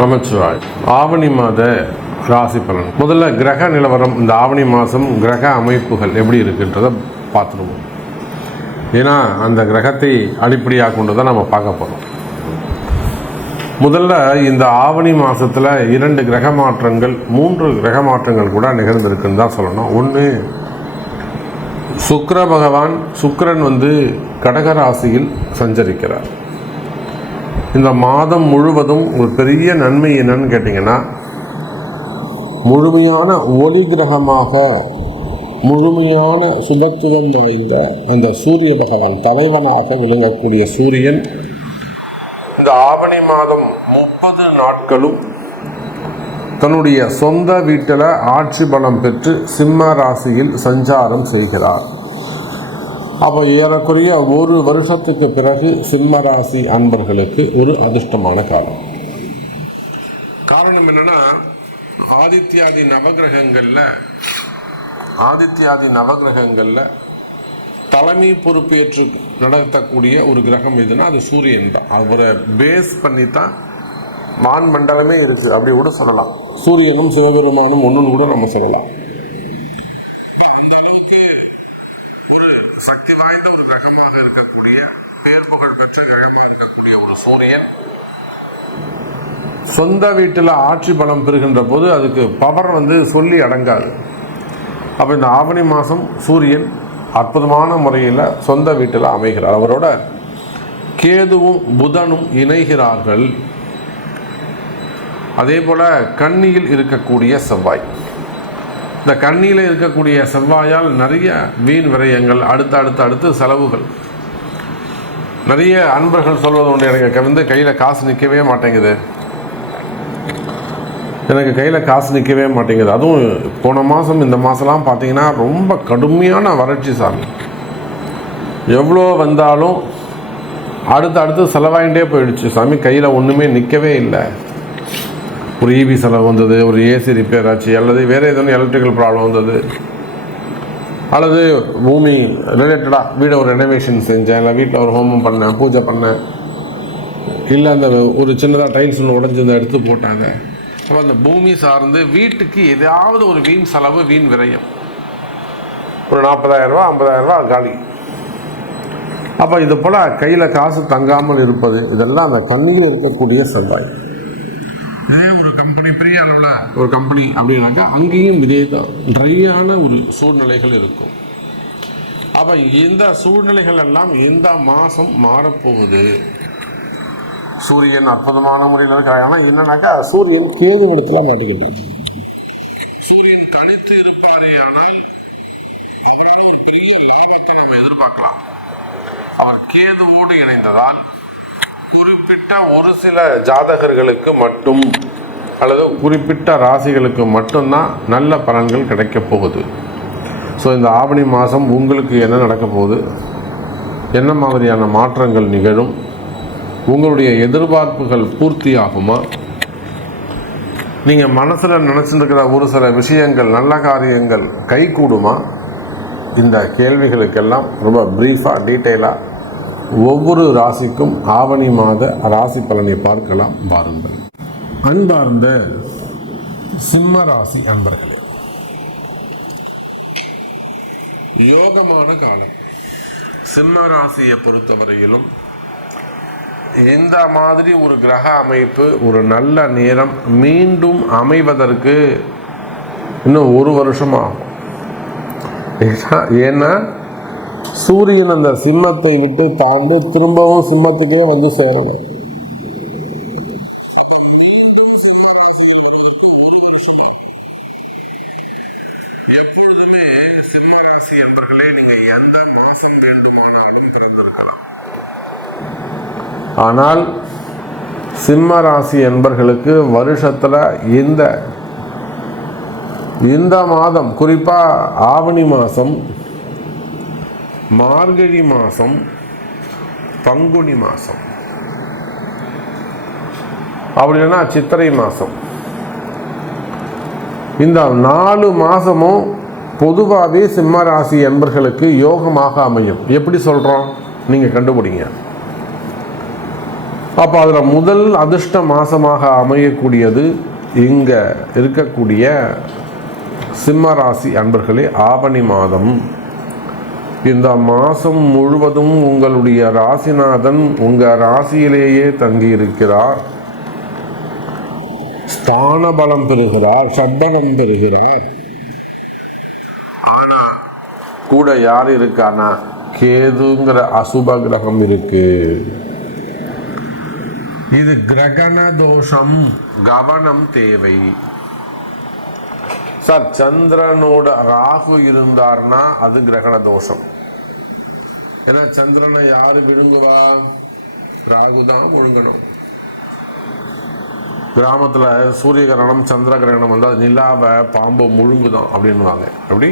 நமச்சிவாய். ஆவணி மாத ராசி பலன். முதல்ல கிரக நிலவரம், இந்த ஆவணி மாதம் கிரக அமைப்புகள் எப்படி இருக்குன்றதை பார்த்துருவோம். ஏன்னா அந்த கிரகத்தை அடிப்படையாக கொண்டு தான் நம்ம பார்க்க போகிறோம். முதல்ல இந்த ஆவணி மாதத்தில் 2 கிரக மாற்றங்கள், 3 கிரக மாற்றங்கள் கூட நிகழ்ந்திருக்குன்னு தான் சொல்லணும். ஒன்று, சுக்கிர பகவான், சுக்கிரன் கடகராசியில் சஞ்சரிக்கிறார். இந்த மாதம் முழுவதும் ஒரு பெரிய நன்மை என்னன்னு கேட்டிங்கன்னா, முழுமையான ஒளி கிரகமாக, முழுமையான சுபத்துவம் வாய்ந்த அந்த சூரிய பகவான், தலைவனாக விளங்கக்கூடிய சூரியன் இந்த ஆவணி மாதம் 30 நாட்களும் தன்னுடைய சொந்த வீட்டில் ஆட்சி பலம் பெற்று சிம்ம ராசியில் சஞ்சாரம் செய்கிறார். அப்போ ஏறக்குறைய 1 வருஷத்துக்கு பிறகு சிம்ம ராசி அன்பர்களுக்கு ஒரு அதிர்ஷ்டமான காலம். காரணம் என்னன்னா, ஆதித்யாதி நவகிரகங்கள்ல தலைமை பொறுப்பேற்று நடத்தக்கூடிய ஒரு கிரகம் எதுனா அது சூரியன் தான். அவரை பேஸ் பண்ணி தான் வான் மண்டலமே இருக்கு, அப்படி கூட சொல்லலாம். சூரியனும் சிவபெருமானும் ஒன்றுன்னு கூட நம்ம சொல்லலாம். சக்தி வாய்ந்த ஒரு கிரகமாக இருக்கக்கூடிய, பேர் புகழ் பெற்ற கிரகமாக இருக்கக்கூடிய ஒரு சூரியன் சொந்த வீட்டில் ஆட்சி பலம் பெறுகின்ற போது அதுக்கு பவர் சொல்லி அடங்காது. அப்போ இந்த ஆவணி மாதம் சூரியன் அற்புதமான முறையில் சொந்த வீட்டில் அமைகிறார். அவரோட கேதுவும் புதனும் இணைகிறார்கள். அதே போல கன்னியில் இருக்கக்கூடிய செவ்வாய், இந்த கண்ணியில் இருக்கக்கூடிய செவ்வாயால் நிறைய வீண் விரயங்கள், அடுத்து செலவுகள். நிறைய அன்பர்கள் சொல்வது உண்டு, எனக்கு கையில் காசு நிற்கவே மாட்டேங்குது, அதுவும் போன மாதம் இந்த மாதம்லாம் பார்த்தீங்கன்னா ரொம்ப கடுமையான வறட்சி சாமி. எவ்வளோ வந்தாலும் அடுத்து செலவாயிட்டே போயிடுச்சு சாமி, கையில் ஒன்றுமே நிற்கவே இல்லை. ஒரு இபி செலவு வந்தது, ஒரு ஏசி ரிப்பேர் ஆச்சு, அல்லது வேறு எதுவும் எலக்ட்ரிக்கல் ப்ராப்ளம் வந்தது, அல்லது பூமி ரிலேட்டடாக வீடை ஒரு ரெனோவேஷன் செஞ்சேன், இல்லை வீட்டில் ஒரு ஹோமம் பண்ணேன், பூஜை பண்ணேன், இல்லை அந்த ஒரு சின்னதாக டைல்ஸ் ஒன்று உடஞ்சி எடுத்து போட்டாங்க. அப்போ அந்த பூமி சார்ந்து வீட்டுக்கு ஏதாவது ஒரு வீண் செலவு, வீண் விரயம், ஒரு 40,000 ரூபா 50,000 ரூபா காலி. அப்போ இது போல் கையில் காசு தங்காமல் இருப்பது, இதெல்லாம் அந்த கண்ணில் இருக்கக்கூடிய செவ்வாய். இதே ஒரு கம்பெனி, பெரிய அளவில் ஒரு கம்பெனி அப்படின்னாக்கா அங்கேயும் இதே தான் ட்ரையான ஒரு சூழ்நிலைகள் இருக்கும். அப்போ இந்த சூழ்நிலைகள் எல்லாம் இந்த மாதம் மாறப்போகுது. சூரியன் அற்புதமான முறையில் இருக்காங்க. ஆனால் என்னன்னாக்கா சூரியன் கேது இடத்துல மாட்டிக்கிட்டு, சூரியன் தனித்து இருப்பாரே ஆனால் அவரால் ஒரு பெரிய லாபத்தை நம்ம எதிர்பார்க்கலாம். அவர் கேதுவோடு இணைந்ததால் குறிப்பிட்ட ஒரு சில ஜாதகர்களுக்கு மட்டும், அல்லது குறிப்பிட்ட ராசிகளுக்கு மட்டும்தான் நல்ல பலன்கள் கிடைக்க போகுது. ஸோ இந்த ஆவணி மாதம் உங்களுக்கு என்ன நடக்க போகுது, என்ன மாதிரியான மாற்றங்கள் நிகழும், உங்களுடைய எதிர்பார்ப்புகள் பூர்த்தி ஆகுமா, நீங்கள் மனசில் நினச்சிருக்கிற ஒரு சில விஷயங்கள், நல்ல காரியங்கள் கைகூடுமா, இந்த கேள்விகளுக்கெல்லாம் ரொம்ப ப்ரீஃபாக டீட்டெயிலாக ஒவ்வொரு ராசிக்கும் ஆவணி மாத ராசி பலனை பார்க்கலாம். பாருங்கள். அன்பார்ந்த சிம்ம ராசி அன்பர்களே, யோகமான காலம். சிம்ம ராசியை பொறுத்தவரையிலும் இந்த மாதிரி ஒரு கிரக அமைப்பு, ஒரு நல்ல நேரம் மீண்டும் அமைவதற்கு இன்னும் 1 வருஷம் ஆகும். ஏன்னா சூரியன் அந்த சிம்மத்தை விட்டு தாண்டி திரும்பவும் சிம்மத்துக்கே சேரணும். எப்பொழுதுமே சிம்ம ராசி என்பர்களே, நீங்க எந்த மாசம் வேண்டுமானாலும் பிறந்திருக்கலாம். ஆனால் சிம்ம ராசி என்பர்களுக்கு வருஷத்துல இந்த மாதம், குறிப்பா ஆவணி மாசம், மார்கழி மாதம், பங்குனி மாதம், அப்படி இல்லைன்னா சித்திரை மாதம், இந்த 4 மாதமும் பொதுவாகவே சிம்ம ராசி என்பர்களுக்கு யோகமாக அமையும். எப்படி சொல்கிறோம், நீங்கள் கண்டுபிடிங்க. அப்போ அதில் முதல் அதிர்ஷ்ட மாதமாக அமையக்கூடியது இங்கே இருக்கக்கூடிய சிம்ம ராசி அன்பர்களே ஆவணி மாதம். இந்த மாதம் முழுவதும் உங்களுடைய ராசிநாதன் உங்கள் ராசியிலேயே தங்கியிருக்கிறார். ஸ்தான பலம் பெறுகிறார், சப்பனம் பெறுகிறார். ஆனா கூட யார் இருக்கானா, கேதுங்கிற அசுப கிரகம் இருக்கு. இது கிரகண தோஷம், கவனம் தேவை. சார் சந்திரனோட ராகு இருந்தார்னா அது கிரகண தோஷம். ஏன்னா சந்திரனை யாரு விழுங்குவா? ராகு தான் விழுங்கணும். கிராமத்துல சூரிய கிரகணம் சந்திர கிரகணம் வந்து அது நிலாவை பாம்பு முழுங்குதான் அப்படின்வாங்க. அப்படி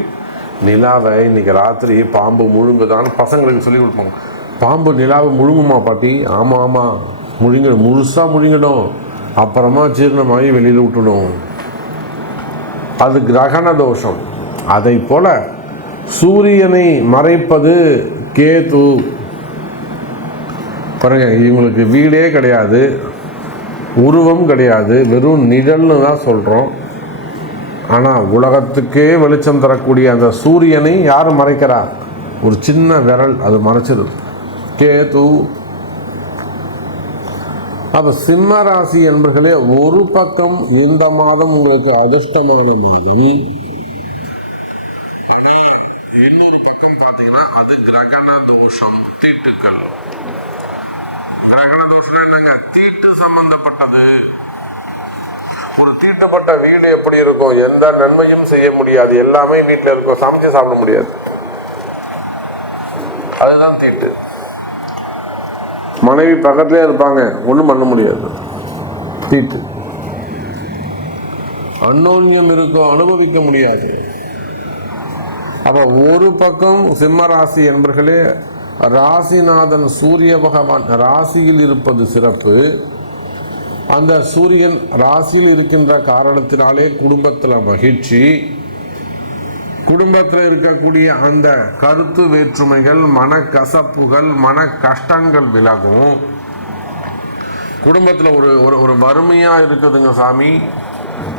நிலாவை இன்னைக்கு ராத்திரி பாம்பு முழுங்குதான்னு பசங்களுக்கு சொல்லி கொடுப்பாங்க. பாம்பு நிலாவை முழுங்குமா பாட்டி? ஆமா ஆமா முழுங்கிடும், முழுசா முழுங்கிடும், அப்புறமா ஜீரணமாகி வெளியில் விட்டுடும். அது கிரகண தோஷம். அதை போல சூரியனை மறைப்பது கேது. பாருங்க, இவங்களுக்கு வீடே கிடையாது, உருவம் கிடையாது, வெறும் நிழல்னு தான் சொல்கிறோம். ஆனால் உலகத்துக்கே வெளிச்சம் தரக்கூடிய அந்த சூரியனை யார் மறைக்கிறா? ஒரு சின்ன விரல் அது மறைச்சிருது, கேது. அப்போ சிம்ம ராசி என்பர்களே, ஒரு பக்கம் இந்த மாதம் உங்களுக்கு அதிர்ஷ்டமான மாதம், இன்னொரு பக்கம் பார்த்தீங்கன்னா அது கிரகண தோஷம், தீட்டுக்கள். கிரகண தோஷம் என்னங்க? தீட்டு சம்பந்தப்பட்டது. ஒரு தீட்டப்பட்ட வீடு எப்படி இருக்கும்? எந்த நன்மையும் செய்ய முடியாது, எல்லாமே வீட்டில் இருக்கும், சமைச்சு சாப்பிட முடியாது. அதுதான் தீட்டு. மனைவி பக்கத்திலே இருப்பாங்க, ஒன்றும் பண்ண முடியாது, தீட்டு. அந்யோன்யம் இருக்கும், அனுபவிக்க முடியாது. அப்ப ஒரு பக்கம் சிம்ம ராசி என்பர்களே, ராசிநாதன் சூரிய பகவான் ராசியில் இருப்பது சிறப்பு. அந்த சூரியன் ராசியில் இருக்கின்ற காரணத்தினாலே குடும்பத்தில் மகிழ்ச்சி, குடும்பத்தில் இருக்கக்கூடிய அந்த கருத்து வேற்றுமைகள், மனக்கசப்புகள், மன கஷ்டங்கள் விலகும். குடும்பத்தில் ஒரு வறுமையா இருக்குதுங்க சாமி,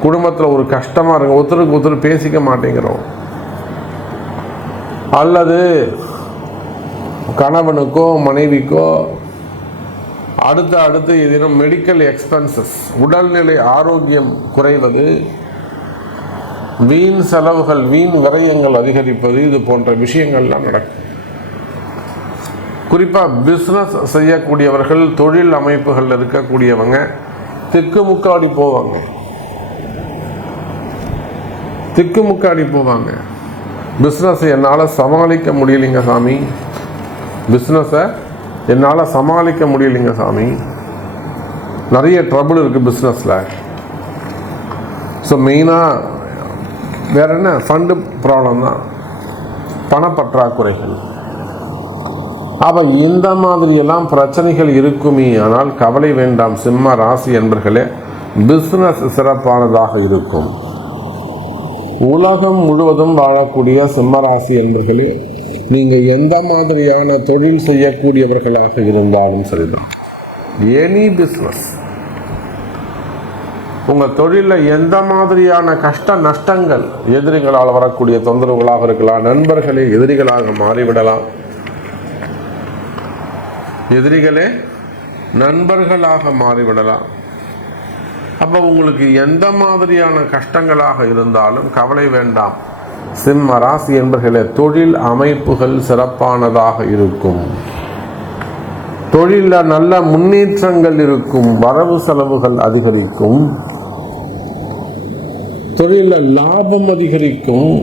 குடும்பத்தில் ஒரு கஷ்டமா இருக்கு, ஒருத்தருக்கு ஒருத்தர் பேசிக்க மாட்டேங்கிறோம், அல்லது கணவனுக்கோ மனைவிக்கோ அடுத்து ஏதேனும் மெடிக்கல் எக்ஸ்பென்சஸ், உடல்நிலை ஆரோக்கியம் குறைவது, வீண் செலவுகள், வீண் விரயங்கள் அதிகரிப்பது, இது போன்ற விஷயங்கள்லாம் நடக்கும். குறிப்பாக பிஸ்னஸ் செய்யக்கூடியவர்கள், தொழில் அமைப்புகள் இருக்கக்கூடியவங்க திக்குமுக்காடி போவாங்க. பிஸ்னஸ் என்னால் சமாளிக்க முடியலைங்க சாமி, பிஸ்னஸை என்னால் சமாளிக்க முடியலைங்க சாமி, நிறைய ட்ரபிள் இருக்குது பிஸ்னஸில். ஸோ மெயினாக வேற என்ன, ஃபண்டு ப்ராப்ளம் தான், பணப்பற்றாக்குறைகள். அப்போ இந்த மாதிரியெல்லாம் பிரச்சனைகள் இருக்குமே. ஆனால் கவலை வேண்டாம் சிம்ம ராசி என்பர்களே, பிஸ்னஸ் சிறப்பானதாக இருக்கும். உலகம் முழுவதும் வாழக்கூடிய சிம்ம ராசி என்பர்களே, நீங்கள் எந்த மாதிரியான தொழில் செய்யக்கூடியவர்களாக இருந்தாலும் சரிதான், எனி பிஸ்னஸ், உங்கள் தொழிலில் எந்த மாதிரியான கஷ்ட நஷ்டங்கள், எதிரிகளால் வரக்கூடிய தொந்தரவுகளாக இருக்கலாம், நண்பர்களே எதிரிகளாக மாறிவிடலாம், எதிரிகளே நண்பர்களாக மாறிவிடலாம். அப்போ உங்களுக்கு எந்த மாதிரியான கஷ்டங்களாக இருந்தாலும் கவலை வேண்டாம் சிம்ம ராசி என்பர்களே, தொழில் அமைப்புகள் சிறப்பானதாக இருக்கும், தொழிலில் நல்ல முன்னேற்றங்கள் இருக்கும், வரவு செலவுகள் அதிகரிக்கும், தொழிலில் லாபம் அதிகரிக்கும்,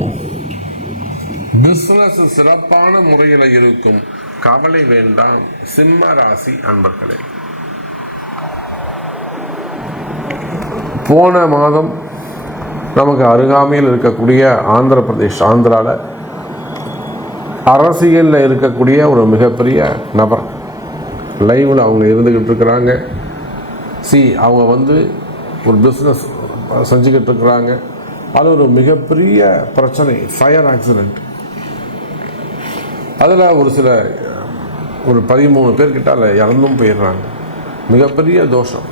பிசினஸ் சிறப்பான முறையில் இருக்கும். கவலை வேண்டாம் சிம்ம ராசி அன்பர்களே. போன மாதம் நமக்கு அருகாமையில் இருக்கக்கூடிய ஆந்திர பிரதேஷ், ஆந்திராவில் அரசியலில் இருக்கக்கூடிய ஒரு மிகப்பெரிய நபர் லைவில் அவங்க இருந்துக்கிட்டு இருக்கிறாங்க. அவங்க ஒரு பிஸ்னஸ் செஞ்சுக்கிட்டு இருக்கிறாங்க. அது ஒரு மிகப்பெரிய பிரச்சனை, ஃபயர் ஆக்சிடெண்ட். அதில் ஒரு 13 பேர்கிட்ட அதில் இறந்தும் போயிடுறாங்க. மிகப்பெரிய தோஷம்.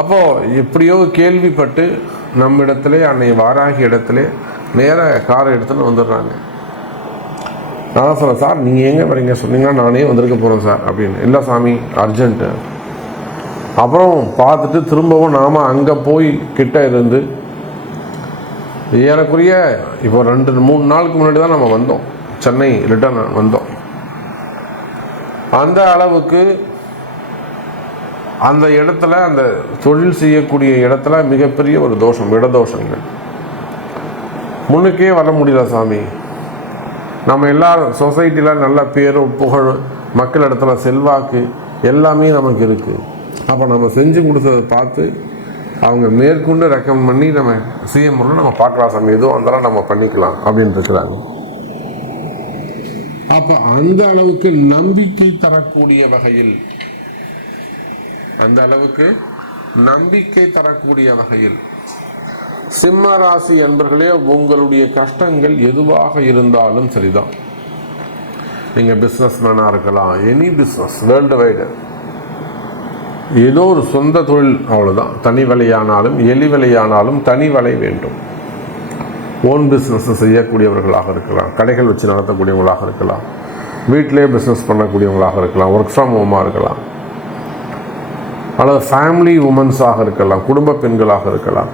அப்போது எப்படியோ கேள்விப்பட்டு நம்மிடத்துல அன்னை வாராகி இடத்துல நேர காரை எடுத்துன்னு வந்துடுறாங்க. நான் சொன்னேன், சார் நீங்கள் எங்கே வரீங்க சொன்னீங்கன்னா நானே வந்திருக்க போகிறேன் சார் அப்படின்னு. இல்லை சாமி அர்ஜென்ட்டு. அப்புறம் பார்த்துட்டு திரும்பவும் நாம் அங்கே போய் கிட்ட இருந்து ஏறக்குறைய இப்போ 2-3 நாளுக்கு முன்னாடி தான் நம்ம வந்தோம், சென்னை ரிட்டர்ன் வந்தோம். அந்த அளவுக்கு அந்த இடத்துல, அந்த தொழில் செய்யக்கூடிய இடத்துல மிகப்பெரிய ஒரு தோஷம், இடதோஷங்கள். முன்னுக்கே வர முடியல சாமி. நம்ம எல்லாரும் சொசைட்டியில் நல்ல பேர் புகழ், மக்கள் இடத்துல செல்வாக்கு எல்லாமே நமக்கு இருக்குது. அப்போ நம்ம செஞ்சு கொடுத்ததை பார்த்து அவங்க மேற்கொண்டு ரெக்கமெண்ட் பண்ணி நம்ம செய்யணும்னா நம்ம பார்க்கலாம் சாமி, எதுவும் வந்தாலும் நம்ம பண்ணிக்கலாம் அப்படின்னு இருக்கிறாங்க. அப்போ அந்த அளவுக்கு நம்பிக்கை தரக்கூடிய வகையில், அந்த அளவுக்கு நம்பிக்கை தரக்கூடிய வகையில் சிம்ம ராசி என்பர்களே, உங்களுடைய கஷ்டங்கள் எதுவாக இருந்தாலும் சரிதான். நீங்கள் பிஸ்னஸ் மேனாக இருக்கலாம், எனி பிஸ்னஸ் வேர்ல்டு வைடு, ஏதோ ஒரு சொந்த தொழில், அவ்வளோதான். தனி விலையானாலும் எலி விலையானாலும் தனி விலை வேண்டும். ஓன் பிஸ்னஸ் செய்யக்கூடியவர்களாக இருக்கலாம், கடைகள் வச்சு நடத்தக்கூடியவங்களாக இருக்கலாம், வீட்டிலே பிஸ்னஸ் பண்ணக்கூடியவங்களாக இருக்கலாம், ஒர்க் ஃப்ரம் ஹோமாக இருக்கலாம், அல்லது ஃபேமிலி உமன்ஸாக இருக்கலாம், குடும்ப பெண்களாக இருக்கலாம்,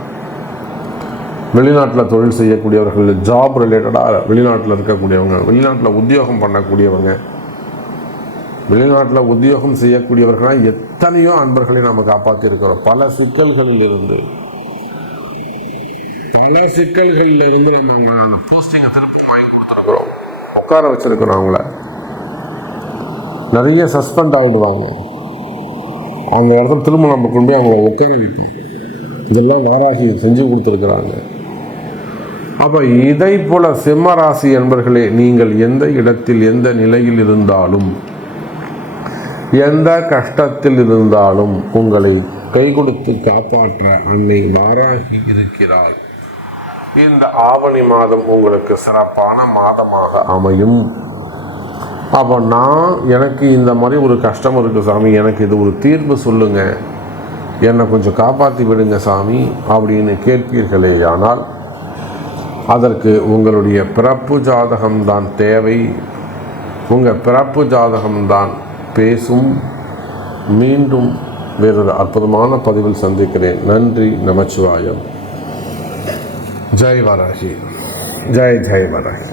வெளிநாட்டில் தொழில் செய்யக்கூடியவர்கள், ஜாப் ரிலேட்டடாக வெளிநாட்டில் இருக்கக்கூடியவங்க, வெளிநாட்டில் உத்தியோகம் பண்ணக்கூடியவங்க, வெளிநாட்டில் உத்தியோகம் செய்யக்கூடியவர்களாக எத்தனையோ அன்பர்களை நம்ம காப்பாற்றியிருக்கிறோம். பல சிக்கல்களில் இருந்து நம்ம போஸ்டிங்கை திருப்பி வாங்கி கொடுத்துருக்குறோம், உட்கார வச்சிருக்கிறோம். அவங்கள நிறைய சஸ்பெண்ட் ஆகிடுவாங்க, அந்த இடத்துல திரும்ப நம்ம கொண்டு போய் அவங்கள உட்கார வைப்போம். இதெல்லாம் வாராகி செஞ்சு கொடுத்துருக்குறாங்க. அப்போ இதை போல சிம்ம ராசி என்பர்களே, நீங்கள் எந்த இடத்தில் எந்த நிலையில் இருந்தாலும், எந்த கஷ்டத்தில் இருந்தாலும் உங்களை கை கொடுத்து காப்பாற்ற அன்னை வாராகி இருக்கிறாள். இந்த ஆவணி மாதம் உங்களுக்கு சிறப்பான மாதமாக அமையும். அப்போ எனக்கு இந்த மாதிரி ஒரு கஷ்டம் இருக்குது சாமி, எனக்கு இது ஒரு தீர்வு சொல்லுங்கள், என்னை கொஞ்சம் காப்பாற்றி விடுங்க சாமி அப்படின்னு கேட்பீர்களே ஆனால், அதற்கு உங்களுடைய பிறப்பு ஜாதகம்தான் தேவை. உங்கள் பிறப்பு ஜாதகம்தான் பேசும். மீண்டும் வேறொரு அற்புதமான பதிவில் சந்திக்கிறேன். நன்றி, நமச்சிவாயம். ஜெய் வாராகி, ஜெய் ஜெய் வாராகி.